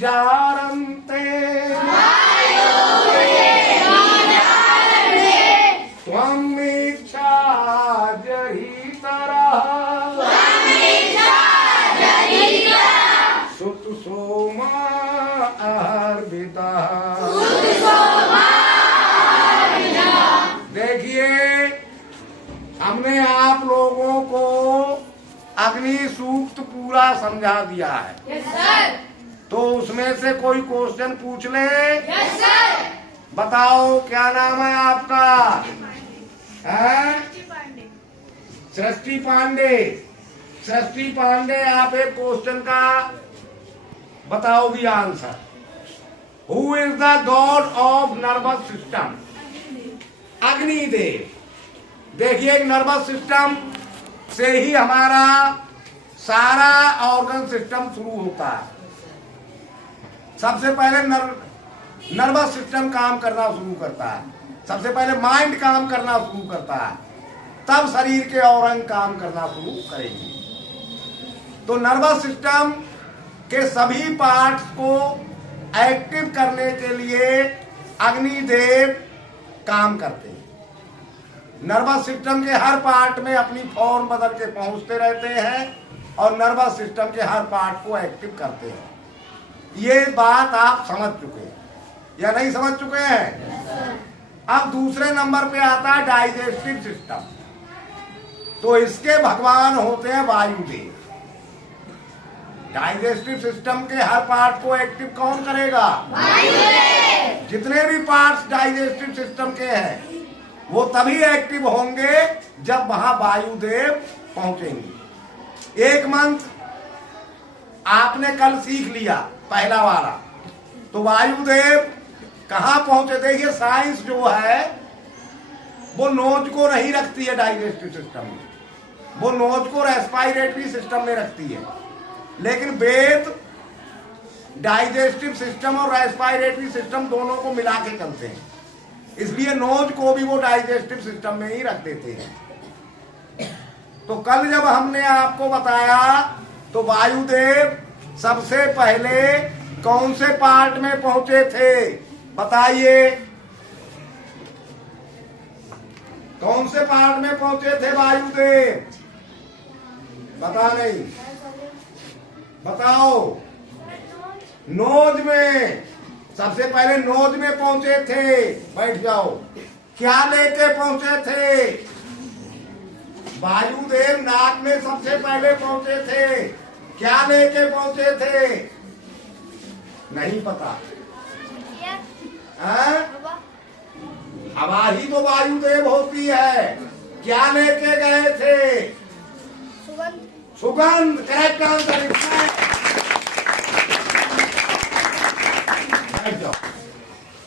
जारन्ते त्वमिच्छा जहितरः सुत सोमा अर्पितः। देखिए, हमने आप लोगों को अग्नि सूक्त पूरा समझा दिया है। Yes sir. तो उसमें से कोई क्वेश्चन पूछ ले। Yes sir. बताओ क्या नाम है आपका? सृष्टि पांडे। सृष्टि पांडे, आप एक क्वेश्चन का बताओगी answer. Who is the god of nervous system? Agnidev. देखिए, नर्वस सिस्टम से ही हमारा सारा ऑर्गन सिस्टम शुरू होता है। सबसे पहले नर्वस सिस्टम काम करना शुरू करता है, सबसे पहले माइंड काम करना शुरू करता है, तब शरीर के और अंग काम करना शुरू करेंगे। तो नर्वस सिस्टम के सभी पार्ट्स को एक्टिव करने के लिए अग्निदेव काम करते हैं। नर्वस सिस्टम के हर पार्ट में अपनी फॉर्म बदल के पहुंचते रहते हैं और नर्वस सिस्टम के हर पार्ट को एक्टिव करते हैं। ये बात आप समझ चुके हैं या नहीं समझ चुके हैं? अब दूसरे नंबर पे आता है डाइजेस्टिव सिस्टम। तो इसके भगवान होते हैं वायुदेव। डाइजेस्टिव सिस्टम के हर पार्ट को एक्टिव कौन करेगा? वायुदेव। जितने भी पार्ट्स डाइजेस्टिव सिस्टम के हैं वो तभी एक्टिव होंगे जब वहां वायुदेव पहुंचेंगे। एक मंत्र आपने कल सीख लिया, पहला वाला। तो वायुदेव कहां पहुंचे? देखिए, साइंस जो है वो नोज को नहीं रखती है डाइजेस्टिव सिस्टम में, वो नोज को रेस्पिरेटरी सिस्टम में रखती है। लेकिन वेद डाइजेस्टिव सिस्टम और रेस्पिरेटरी सिस्टम दोनों को मिला के चलते हैं, इसलिए नोज को भी वो डाइजेस्टिव सिस्टम में ही रख देते हैं। तो कल जब हमने आपको बताया तो वायुदेव सबसे पहले कौन से पार्ट में पहुंचे थे? बताइए, कौन से पार्ट में पहुंचे थे वायुदेव? बता नहीं, बताओ। नोज में, सबसे पहले नोज में पहुंचे थे। बैठ जाओ। क्या लेके पहुंचे थे? वायुदेव नाक में सबसे पहले पहुंचे थे। क्या लेके पहुंचे थे? नहीं पता। हवा ही तो वायुदेव होती है। क्या लेके गए थे? सुगंध। सुगंध। Correct answer.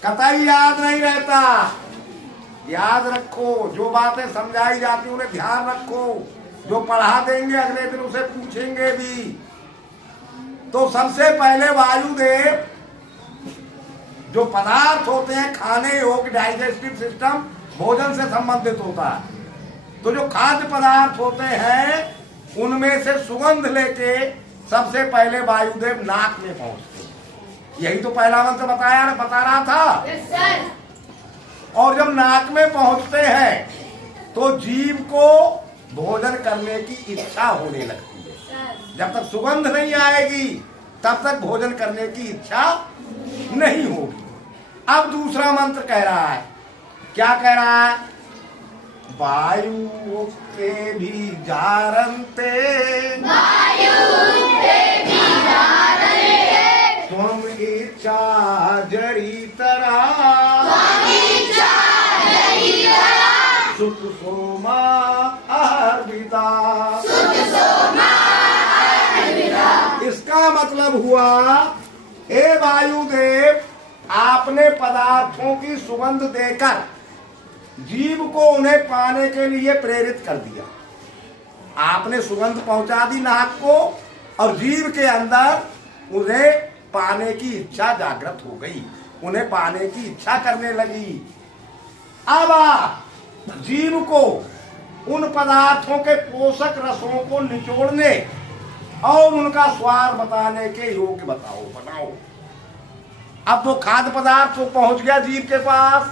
कतई याद नहीं रहता, याद रखो। जो बातें समझाई जाती उन्हें ध्यान रखो। जो पढ़ा देंगे अगले दिन उसे पूछेंगे भी। तो सबसे पहले वायुदेव जो पदार्थ होते हैं खाने योग्य, डाइजेस्टिव सिस्टम भोजन से संबंधित होता है। तो जो खाद्य पदार्थ होते हैं उनमें से सुगंध लेके सबसे पहले वायुदेव नाक में पहुंचते। यही तो पहला मंत्र बता रहा था। Yes sir. और जब नाक में पहुंचते हैं तो जीव को भोजन करने की इच्छा होने लगती है। जब तक सुगंध नहीं आएगी तब तक भोजन करने की इच्छा नहीं होगी। अब दूसरा मंत्र कह रहा है, क्या कह रहा है? वायु के भी जारन्ते त्वम इच्छा जरितरा सुत सोमा अर्पिता। इसका मतलब हुआ, हे वायुदेव, आपने पदार्थों की सुगंध देकर जीव को उन्हें पाने के लिए प्रेरित कर दिया। आपने सुगंध पहुंचा दी नाक को और जीव के अंदर उन्हें पाने की इच्छा जागृत हो गई, उन्हें पाने की इच्छा करने लगी। अब जीव को उन पदार्थों के पोषक रसों को निचोड़ने और उनका स्वाद बताने के योग्य बताओ। अब वो खाद्य पदार्थ तो पहुंच गया जीव के पास,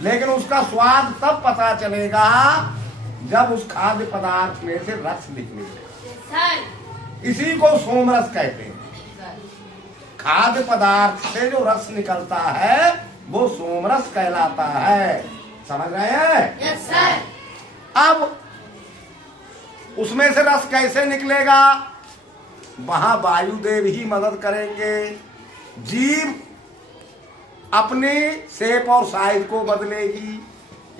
लेकिन उसका स्वाद तब पता चलेगा जब उस खाद्य पदार्थ में से रस निकलेगा। इसी को सोमरस कहते हैं। खाद्य पदार्थ से जो रस निकलता है वो सोमरस कहलाता है। समझ रहे हैं? Yes sir. अब उसमें से रस कैसे निकलेगा? वहां वायुदेव ही मदद करेंगे। जीव अपने शेप और साइज को बदलेगी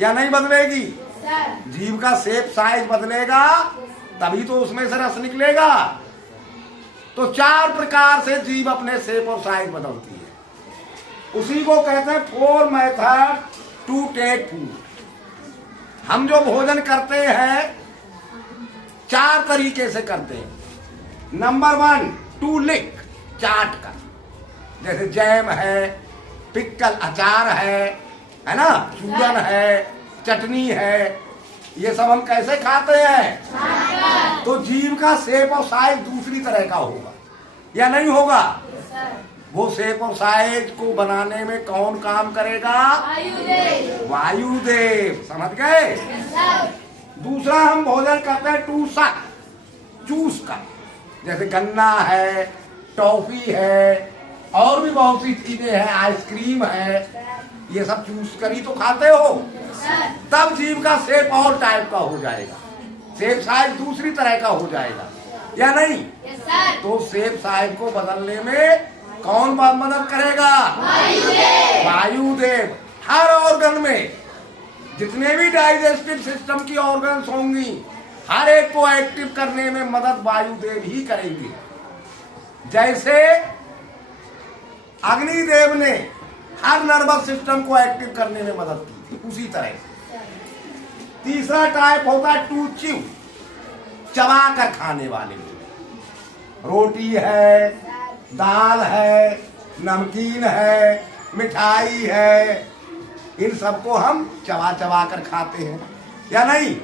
या नहीं बदलेगी? सर। जीव का शेप साइज बदलेगा तभी तो उसमें से रस निकलेगा। तो 4 प्रकार से जीव अपने शेप और साइज बदलती है। उसी को कहते हैं 4 मेथड टू टेक फूड। हम जो भोजन करते हैं 4 तरीके से करते हैं। नंबर 1 टू लिक, चाट कर, जैसे जैम है, पिक्कल अचार है ना, चूरन है, चटनी है, ये सब हम कैसे खाते हैं? तो जीव का शेप और साइज दूसरी तरह का होगा या नहीं होगा? वो शेप और साइज को बनाने में कौन काम करेगा? वायुदेव। वायुदेव। समझ गए? दूसरा हम भोजन करते हैं टू सक, चूस का, जैसे गन्ना है, टॉफी है, और भी बहुत सी चीजें हैं, आइसक्रीम है, ये सब चूस कर ही तो खाते हो। तब जीव का शेप और टाइप का हो जाएगा, शेप साइज दूसरी तरह का हो जाएगा या नहीं? तो शेप साइज को बदलने में कौन मदद करेगा? वायुदेव। वायुदेव। हर ऑर्गन में जितने भी डाइजेस्टिव सिस्टम की ऑर्गन्स होंगी, हर एक को एक्टिव करने में मदद वायुदेव ही करेंगे। जैसे अग्निदेव ने हर नर्वस सिस्टम को एक्टिव करने में मदद की थी, उसी तरह से। तीसरा टाइप होता है टू च्यू, चबा कर खाने वाले। रोटी है, दाल है, नमकीन है, मिठाई है, इन सबको हम चबा चबा कर खाते हैं या नहीं?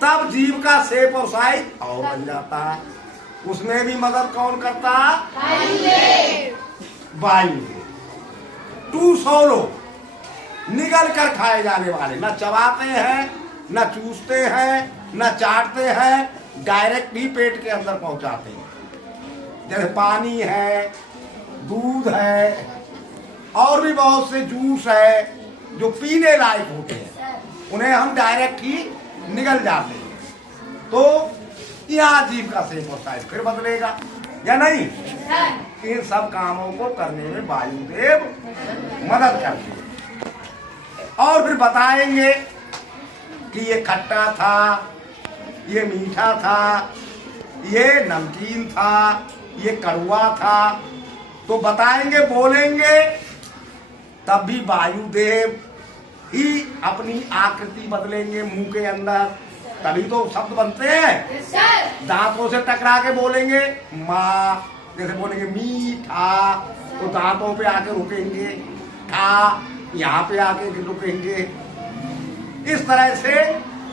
तब जीव का शेप और साइज और बन जाता है। उसमें भी मदद कौन करता? वायुदेव। टू सोलो, निगल कर खाए जाने वाले, न चबाते हैं, न चूसते हैं, न चाटते हैं, डायरेक्ट ही पेट के अंदर पहुंचाते हैं। जैसे पानी है, दूध है, और भी बहुत से जूस है जो पीने लायक होते हैं, उन्हें हम डायरेक्ट ही निगल जाते हैं। तो यहाँ जीव का शेप और साइज फिर बदलेगा या नहीं? इन सब कामों को करने में वायुदेव मदद करते हैं। और फिर बताएंगे कि ये खट्टा था, ये मीठा था, ये नमकीन था, ये कड़वा था, तो बताएंगे, बोलेंगे, तब भी वायुदेव ही अपनी आकृति बदलेंगे मुंह के अंदर, तभी तो शब्द बनते हैं। दांतों से टकरा के बोलेंगे माँ, जैसे बोलेंगे मीठा तो दांतों पे आके रुकेंगे, खा यहाँ पे आके रुकेंगे। इस तरह से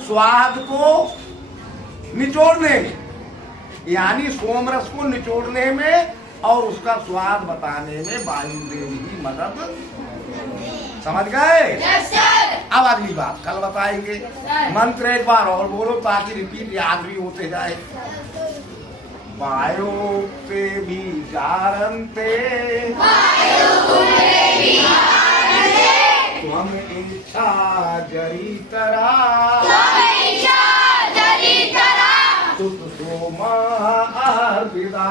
स्वाद को निचोड़ने में, यानी सोमरस को निचोड़ने में और उसका स्वाद बताने में वायुदेव ही मदद। समझ गए? अब अगली बात कल बताएंगे। मंत्र एक बार और बोलो ताकि रिपीट याद भी होते जाए। वायु पे भी जारंते, त्वम इच्छा जरी तरा, सुत सोमा अर्पिता।